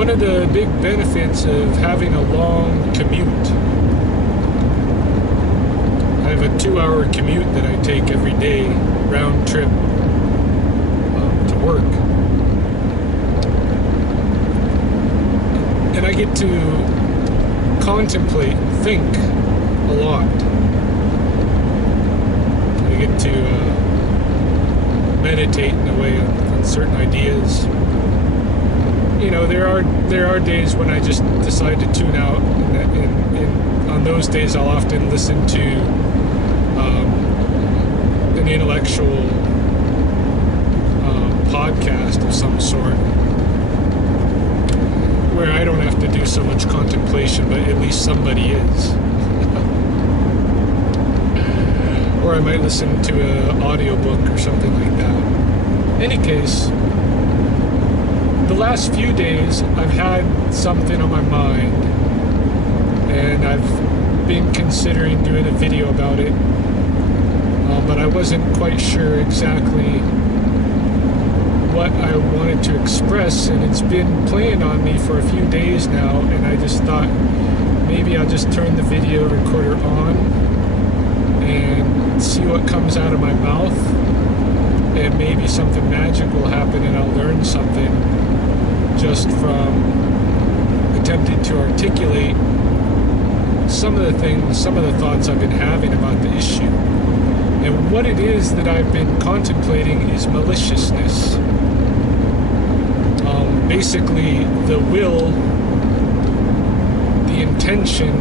One of the big benefits of having a long commute, I have a 2-hour commute that I take every day, round trip to work. And I get to contemplate and think a lot. I get to meditate in a way on certain ideas. You know, there are days when I just decide to tune out, and on those days I'll often listen to an intellectual podcast of some sort, where I don't have to do so much contemplation, but at least somebody is. Or I might listen to an audiobook or something like that. In any case, the last few days I've had something on my mind, and I've been considering doing a video about it, but I wasn't quite sure exactly what I wanted to express, and it's been playing on me for a few days now, and I just thought maybe I'll just turn the video recorder on and see what comes out of my mouth, and maybe something magic will happen and I'll learn something just from attempting to articulate some of the thoughts I've been having about the issue. And what it is that I've been contemplating is maliciousness. Basically, the will, the intention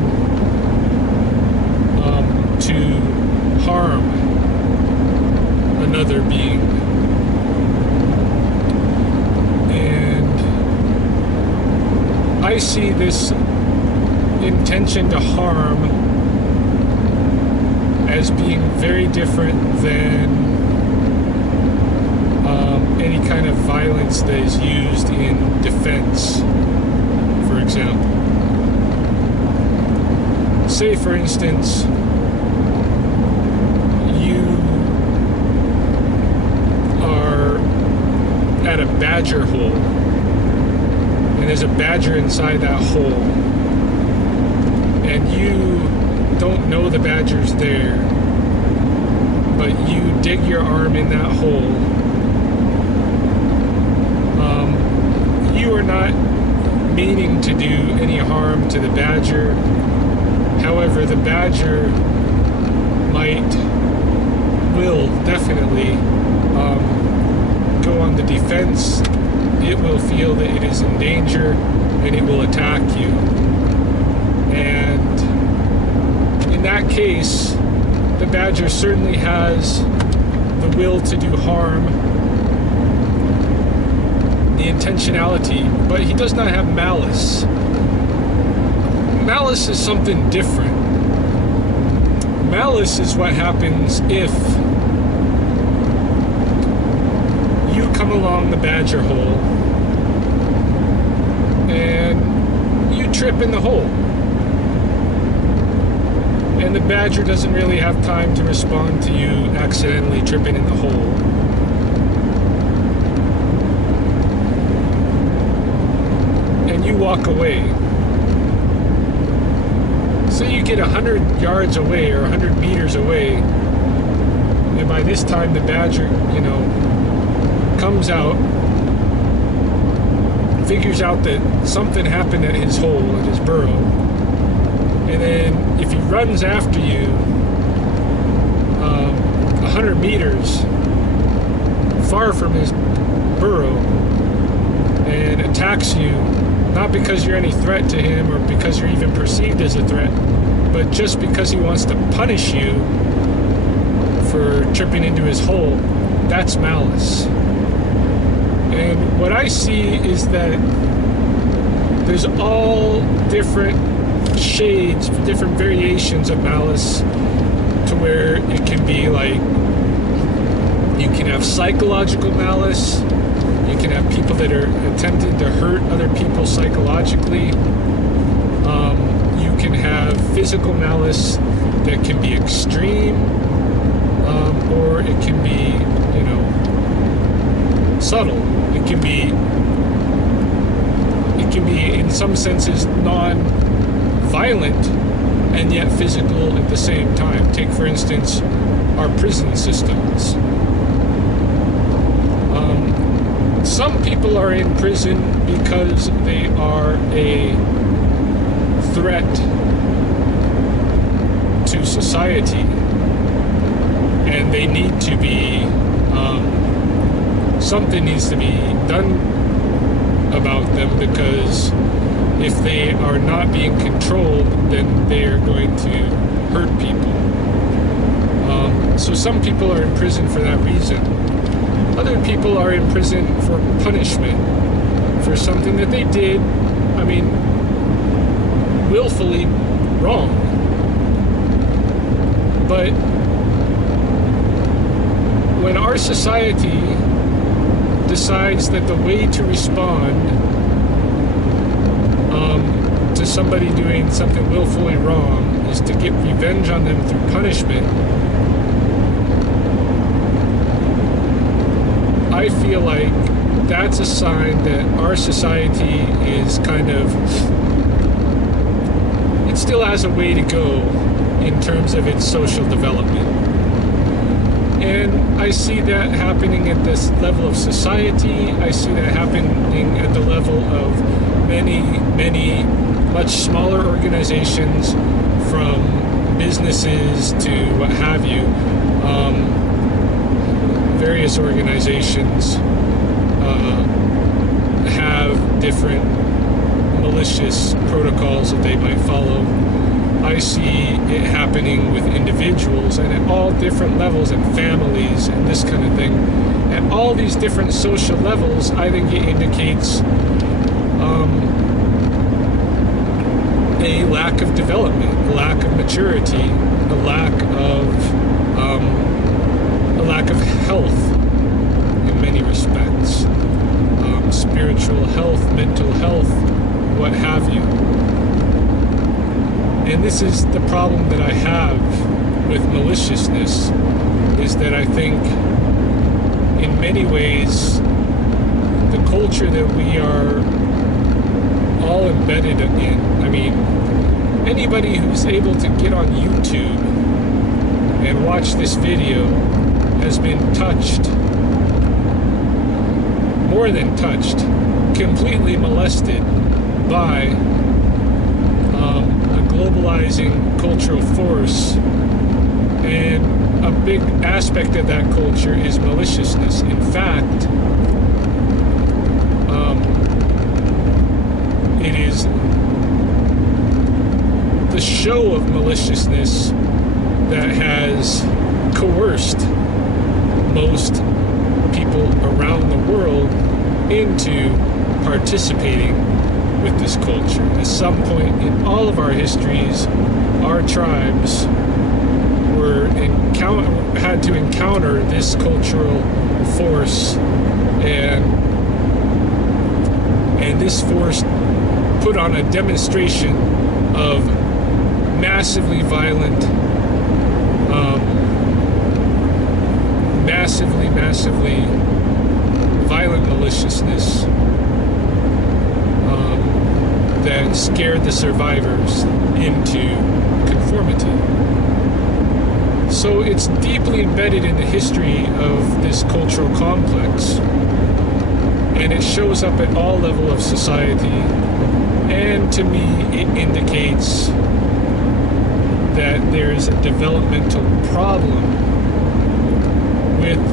to harm another being. And I see this intention to harm as being very different than any kind of violence that is used in defense, for example. Say, for instance, you are at a badger hole, and there's a badger inside that hole, and you don't know the badger's there, but you dig your arm in that hole. You are not meaning to do any harm to the badger. However, the badger will definitely go on the defense. It will feel that it is in danger, and it will attack you. And in that case, the badger certainly has the will to do harm, the intentionality, but he does not have malice. Malice is something different. Malice is what happens if you come along the badger hole and you trip in the hole. And the badger doesn't really have time to respond to you accidentally tripping in the hole. And you walk away. Say you get 100 yards away or 100 meters away, and by this time the badger, comes out, figures out that something happened at his hole, at his burrow, and then if he runs after you 100 meters far from his burrow and attacks you, not because you're any threat to him or because you're even perceived as a threat, but just because he wants to punish you for tripping into his hole, that's malice. And what I see is that there's all different shades, different variations of malice, to where it can be like, you can have psychological malice, you can have people that are attempting to hurt other people psychologically, you can have physical malice that can be extreme, or it can be, subtle. It can be be, in some senses, non-violent and yet physical at the same time. Take, for instance, our prison systems. Some people are in prison because they are a threat to society, and they need to be, something needs to be done about them, because if they are not being controlled, then they are going to hurt people. So some people are in prison for that reason. Other people are in prison for punishment, for something that they did, willfully wrong. But when our society decides that the way to respond to somebody doing something willfully wrong is to get revenge on them through punishment, I feel like that's a sign that our society is kind of, it still has a way to go in terms of its social development. And I see that happening at this level of society. I see that happening at the level of many, many much smaller organizations, from businesses to what have you. Various organizations have different malicious protocols that they might follow. I see it happening with individuals, and at all different levels, and families, and this kind of thing. At all these different social levels, I think it indicates a lack of development, a lack of maturity, a lack of health in many respects. Spiritual health, mental health, what have you. And this is the problem that I have with maliciousness, is that I think in many ways the culture that we are all embedded in, anybody who's able to get on YouTube and watch this video has been touched, more than touched, completely molested by a globalizing cultural force, and a big aspect of that culture is maliciousness. In fact, it is the show of maliciousness that has coerced most people around the world into participating with this culture. At some point in all of our histories, our tribes had to encounter this cultural force, and this force put on a demonstration of massively violent, massively violent maliciousness that scared the survivors into conformity. So it's deeply embedded in the history of this cultural complex, and it shows up at all levels of society. And to me, it indicates that there is a developmental problem with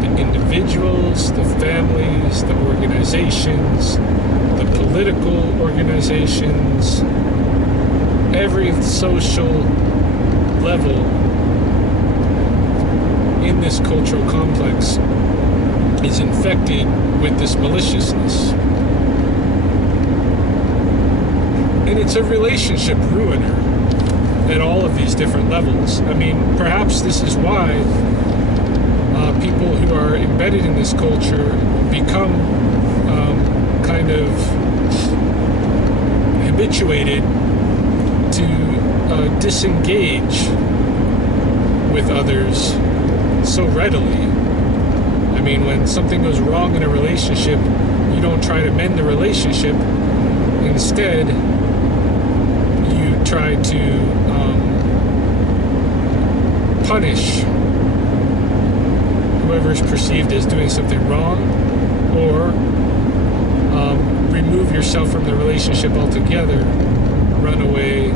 the individuals, the families, the organizations, the political organizations, every social level in this cultural complex is infected with this maliciousness. And it's a relationship ruiner at all of these different levels. Perhaps this is why people who are embedded in this culture become kind of habituated to disengage with others so readily. When something goes wrong in a relationship, you don't try to mend the relationship. Instead, you try to punish whoever is perceived as doing something wrong, or remove yourself from the relationship altogether, run away,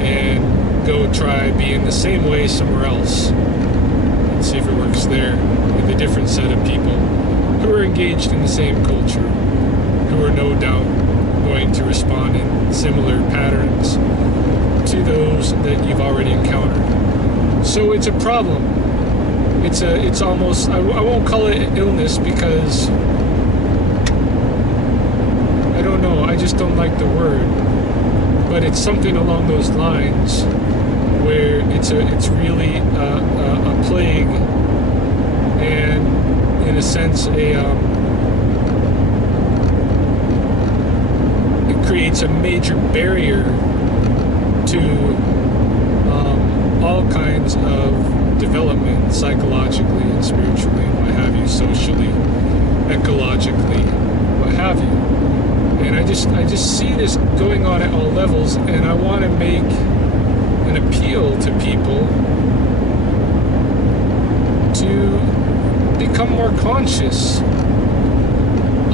and go try being the same way somewhere else and see if it works there with a different set of people who are engaged in the same culture, who are no doubt going to respond in similar patterns to those that you've already encountered. So it's a problem. It's almost, I won't call it illness, because I don't know, I just don't like the word, but it's something along those lines where it's really a plague, and in a sense it creates a major barrier to all kinds of development, psychologically and spiritually, and what have you, socially, ecologically, what have you. And I just see this going on at all levels, and I want to make an appeal to people to become more conscious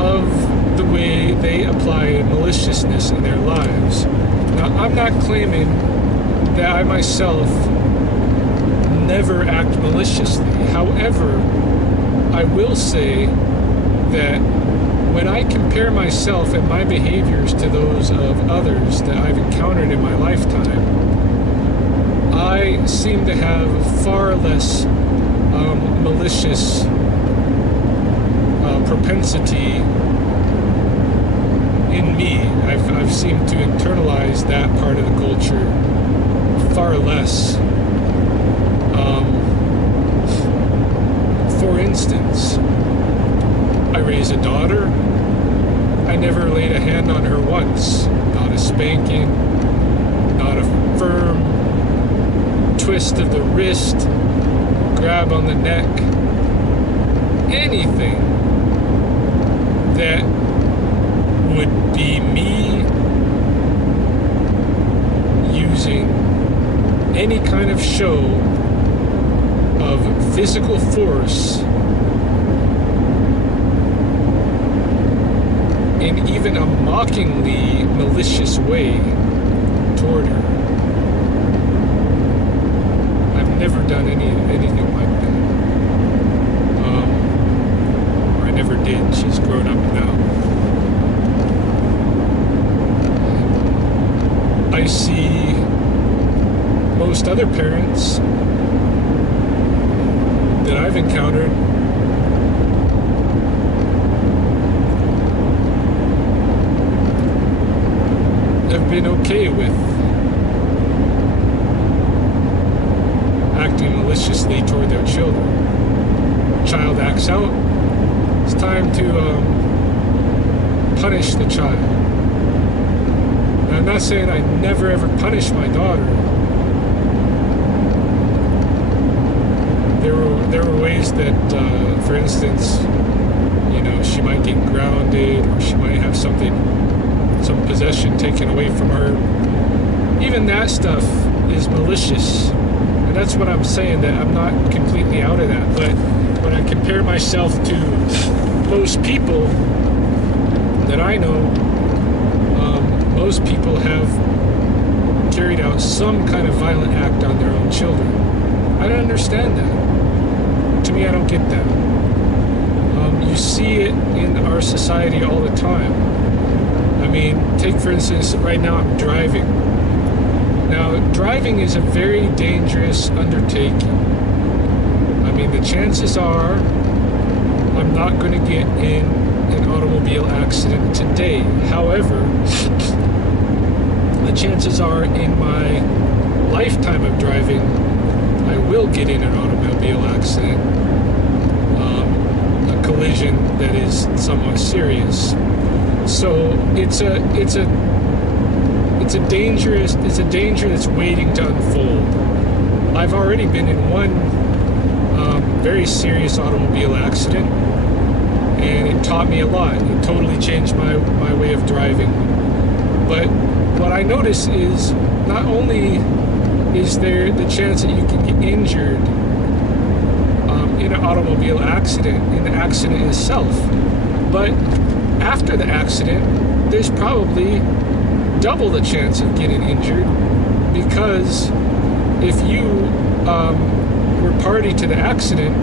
of the way they apply maliciousness in their lives. Now, I'm not claiming that I myself never act maliciously. However, I will say that when I compare myself and my behaviors to those of others that I've encountered in my lifetime, I seem to have far less malicious propensity in me. I've seemed to internalize that part of the culture far less. For instance, I raise a daughter. I never laid a hand on her once. Not a spanking, not a firm twist of the wrist, grab on the neck, anything that would be me using any kind of show of physical force in even a mockingly malicious way toward her. I've never done anything like that. Or I never did. She's grown up now. I see most other parents that I've encountered have been okay with acting maliciously toward their children. Child acts out, it's time to punish the child. Now, I'm not saying I never ever punish my daughter. There were ways that, for instance, she might get grounded, or she might have some possession taken away from her. Even that stuff is malicious, and that's what I'm saying, that I'm not completely out of that. But when I compare myself to most people that I know, most people have carried out some kind of violent act on their own children. I don't understand that. To me, I don't get that. You see it in our society all the time. I mean, take for instance, right now I'm driving. Now, driving is a very dangerous undertaking. I mean, the chances are I'm not going to get in an automobile accident today. However, the chances are in my lifetime of driving, I will get in an automobile accident, a collision that is somewhat serious. So it's a danger that's waiting to unfold. I've already been in one very serious automobile accident, and it taught taught me a lot. It totally changed my way of driving. But what I notice is not only is there the chance that you can get injured in an automobile accident, in the accident itself, but after the accident, there's probably double the chance of getting injured, because if you were party to the accident,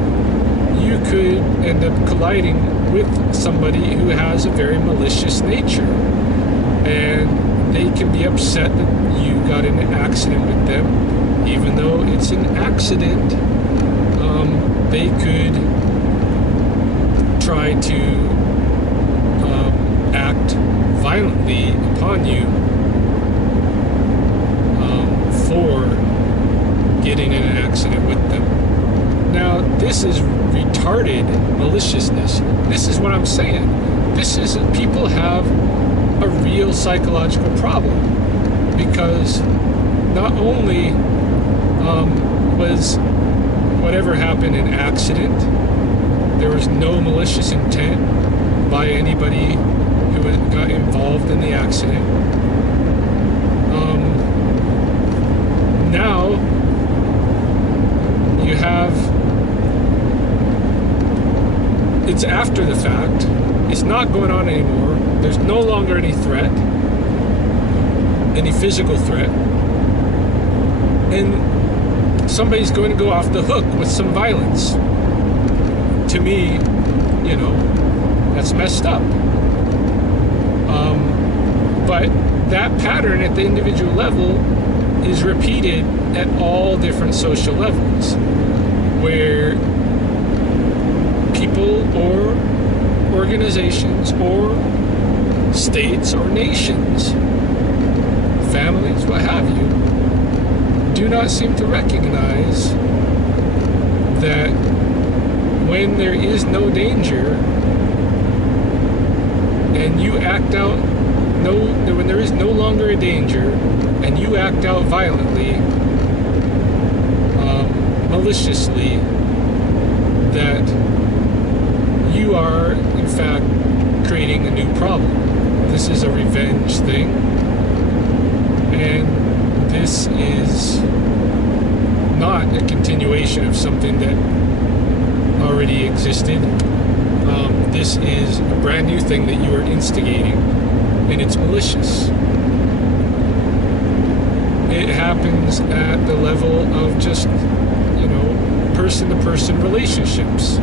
you could end up colliding with somebody who has a very malicious nature, and they can be upset that you got in an accident with them. Even though it's an accident, they could try to act violently upon you for getting in an accident with them. Now, this is retarded maliciousness. This is what I'm saying. This is, people have a real psychological problem, because not only was whatever happened an accident, there was no malicious intent by anybody who got involved in the accident. Now you have, it's after the fact, it's not going on anymore, there's no longer any threat, any physical threat, and somebody's going to go off the hook with some violence. To me, you know, that's messed up. But that pattern at the individual level is repeated at all different social levels, where people or organizations or states or nations, families, what have you, do not seem to recognize that when there is no danger and you act out, when there is no longer a danger and you act out violently, maliciously, that you are in fact creating a new problem. This is a revenge thing, and this is not a continuation of something that already existed. This is a brand new thing that you are instigating, and it's malicious. It happens at the level of just, you know, person-to-person relationships.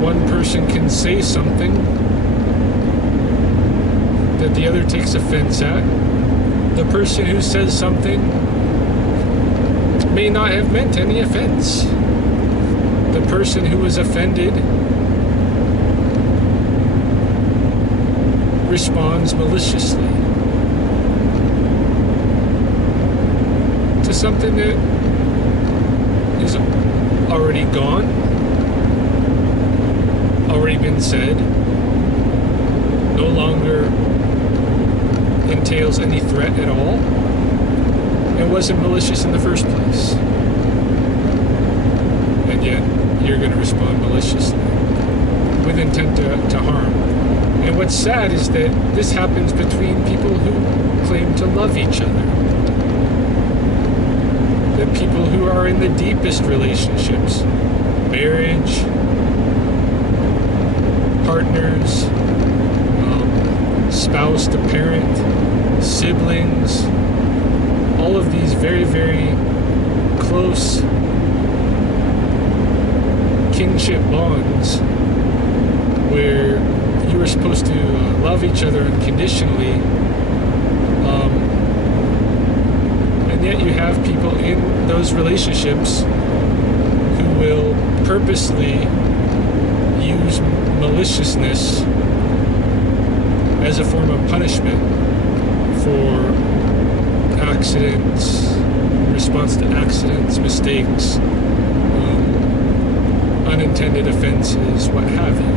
One person can say something that the other takes offense at. The person who says something may not have meant any offense. The person who was offended responds maliciously to something that is already gone, already been said, no longer entails any threat at all, and wasn't malicious in the first place. And yet, you're going to respond maliciously with intent to harm. And what's sad is that this happens between people who claim to love each other. The people who are in the deepest relationships, marriage, partners, spouse to parent, siblings, all of these very, very close kinship bonds where you are supposed to love each other unconditionally, and yet you have people in those relationships who will purposely use maliciousness as a form of punishment for accidents, response to accidents, mistakes, unintended offenses, what have you,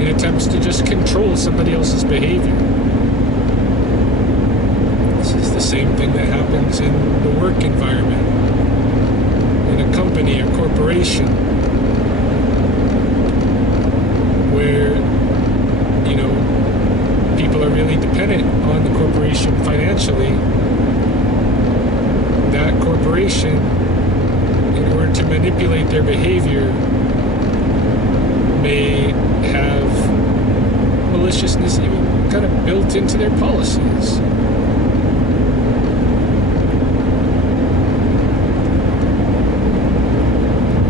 in attempts to just control somebody else's behavior. This is the same thing that happens in the work environment, in a company. company or corporation where, you know, people are really dependent on the corporation financially, that corporation, in order to manipulate their behavior, may have maliciousness even kind of built into their policies.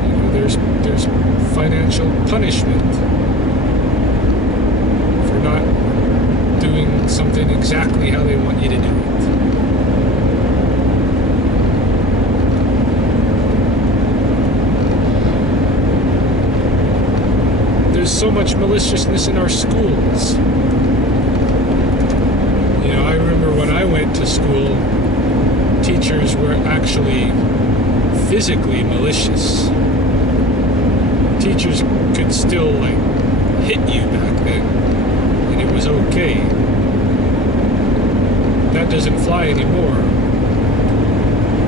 You know, there's financial punishment for not doing something exactly how they want you to do it. There's so much maliciousness in our schools. You know, I remember when I went to school, teachers were actually physically malicious. Teachers could still, like, hit you back then, and it was okay. That doesn't fly anymore.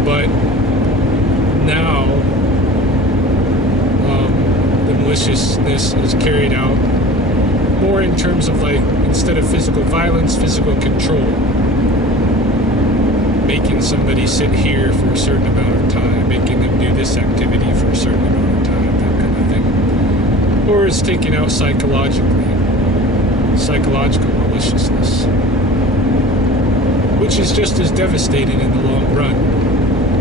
But now, the maliciousness is carried out more in terms of, like, instead of physical violence, physical control. Making somebody sit here for a certain amount of time, making them do this activity for a certain amount of time, that kind of thing. Or it's taken out psychologically. Psychological maliciousness. Which is just as devastating in the long run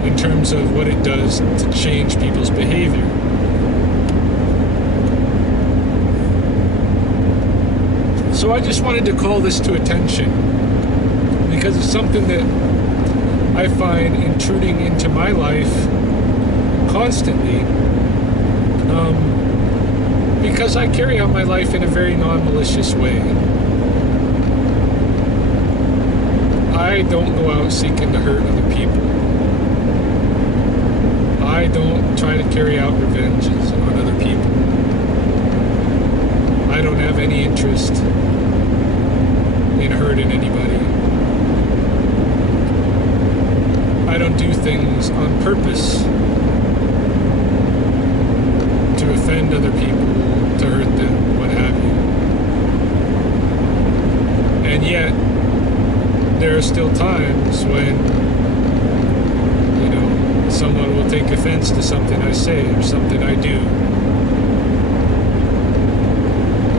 in terms of what it does to change people's behavior. So I just wanted to call this to attention because it's something that I find intruding into my life constantly, because I carry out my life in a very non-malicious way. I don't go out seeking to hurt other people. I don't try to carry out revenges on other people. I don't have any interest in hurting anybody. I don't do things on purpose to offend other people, to hurt them, what have you. And yet, there are still times when, you know, someone will take offense to something I say or something I do.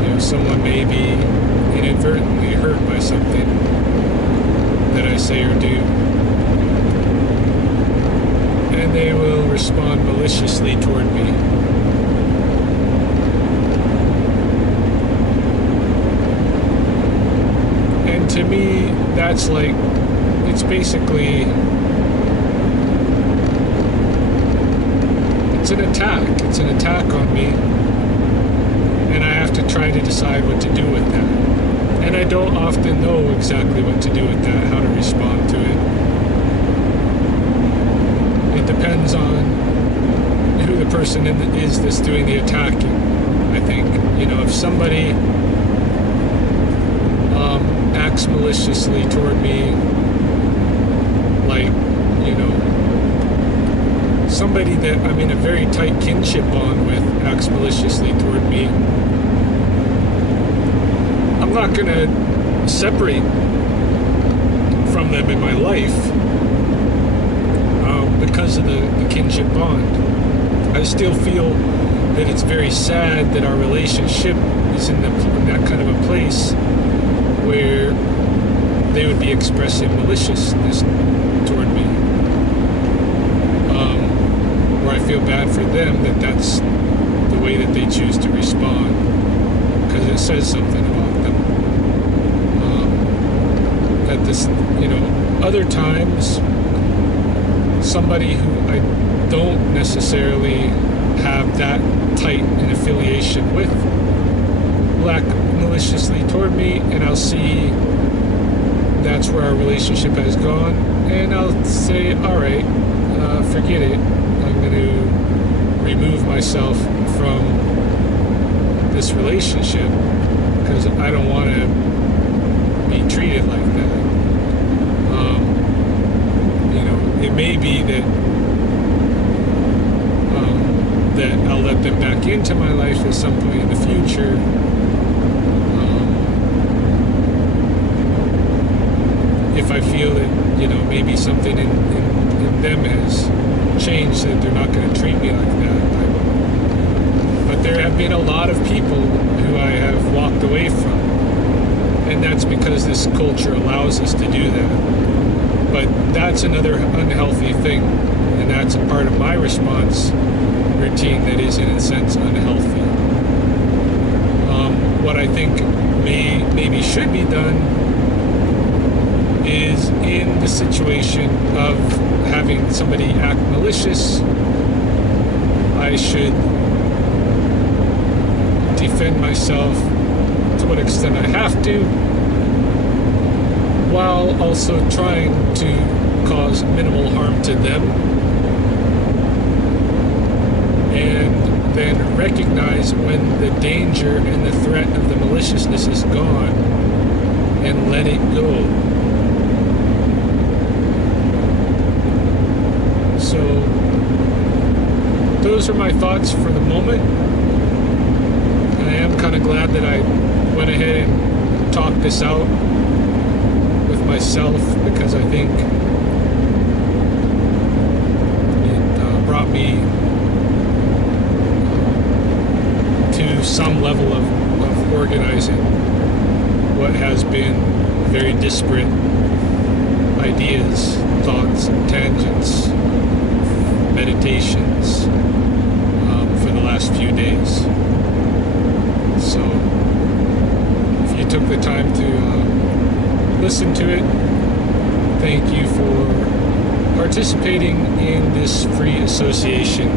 You know, someone may be inadvertently hurt by something that I say or do. And they will respond maliciously toward me. And to me, that's like, it's basically, it's an attack. It's an attack on me. And I have to try to decide what to do with that. And I don't often know exactly what to do with that, how to respond to it. It depends on who the person is that's doing the attacking, I think. You know, if somebody acts maliciously toward me, like, you know, somebody that I'm in a very tight kinship bond with acts maliciously toward me, I'm not going to separate from them in my life because of the kinship bond. I still feel that it's very sad that our relationship is in that kind of a place where they would be expressing maliciousness toward me. Where I feel bad for them that that's the way that they choose to respond, because it says something about them. At this, you know, other times, somebody who I don't necessarily have that tight an affiliation with will act maliciously toward me, and I'll see that's where our relationship has gone, and I'll say, all right, forget it. I'm going to remove myself from this relationship because I don't want to be treated like that. You know, it may be that that I'll let them back into my life at some point in the future. If I feel that, maybe something in them has changed, that they're not going to treat me like that. But there have been a lot of people who I have walked away from. And that's because this culture allows us to do that. But that's another unhealthy thing. And that's a part of my response routine that is, in a sense, unhealthy. What I think maybe should be done is, in the situation of having somebody act malicious, I should defend myself to what extent I have to, while also trying to cause minimal harm to them, and then recognize when the danger and the threat of the maliciousness is gone and let it go. So those are my thoughts for the moment. I am kind of glad that I went ahead and talked this out with myself, because I think it brought me to some level of organizing what has been very disparate ideas, thoughts, and tangents, meditations for the last few days. So if you took the time to listen to it, thank you for participating in this free association